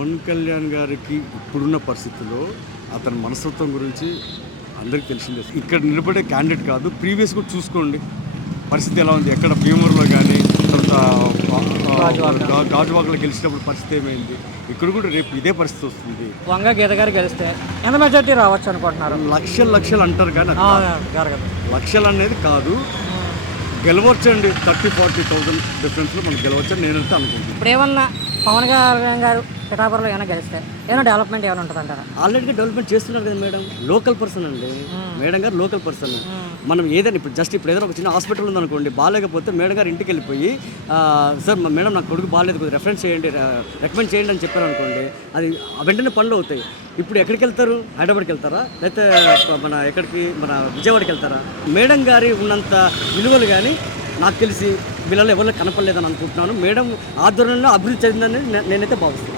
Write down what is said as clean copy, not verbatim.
పవన్ కళ్యాణ్ గారికి ఇప్పుడున్న పరిస్థితుల్లో అతని మనస్తత్వం గురించి అందరికీ తెలిసిందే. ఇక్కడ నిలబడే క్యాండిడేట్ కాదు, ప్రీవియస్ కూడా చూసుకోండి పరిస్థితి ఎలా ఉంది. ఎక్కడ భీమవరంలో కానీ గాజువాకలో గెలిచినప్పుడు పరిస్థితి ఏమైంది, ఇక్కడ కూడా రేపు ఇదే పరిస్థితి వస్తుంది. వంగ గీత గారు గెలిస్తే ఎంత మెజార్టీ రావచ్చు అనుకుంటున్నారు? లక్షలు అంటారు కానీ లక్షలు అనేది కాదు, గెలవచ్చండి. 30,000-40,000 డిఫరెన్స్లో మనం గెలవచ్చని నేనైతే అనుకుంటున్నాను. ఇప్పుడు ఏమన్నా పవన్ కళ్యాణ్ గారు పిఠాపురంలో ఏమైనా గెలిస్తే ఏమైనా డెవలప్మెంట్ ఏమైనా ఉంటుంది అంటారా? ఆల్రెడీ డెవలప్మెంట్ చేస్తున్నారు కదా మేడం. లోకల్ పర్సన్ అండి మేడం గారు, లోకల్ పర్సన్. మనం ఏదైనా ఇప్పుడు ఏదైనా ఒక చిన్న హాస్పిటల్ ఉందనుకోండి, బాగాలేకపోతే మేడం గారు ఇంటికి వెళ్ళిపోయి సార్ మేడం నాకు కొడుకు బాగాలేదు, కొద్దిగా రికమెండ్ చేయండి అని చెప్పారు అనుకోండి, అది వెంటనే పనులు అవుతాయి. ఇప్పుడు ఎక్కడికి వెళ్తారు? హైదరాబాద్కి వెళ్తారా, లేకపోతే మన విజయవాడకి వెళ్తారా? మేడం గారి ఉన్నంత విలువలు కానీ నాకు తెలిసి వీళ్ళలో ఎవరికి కనపడలేదని అనుకుంటున్నాను. మేడం ఆధ్వర్యంలో అభివృద్ధి చెందిందని నేనైతే భావిస్తున్నాను.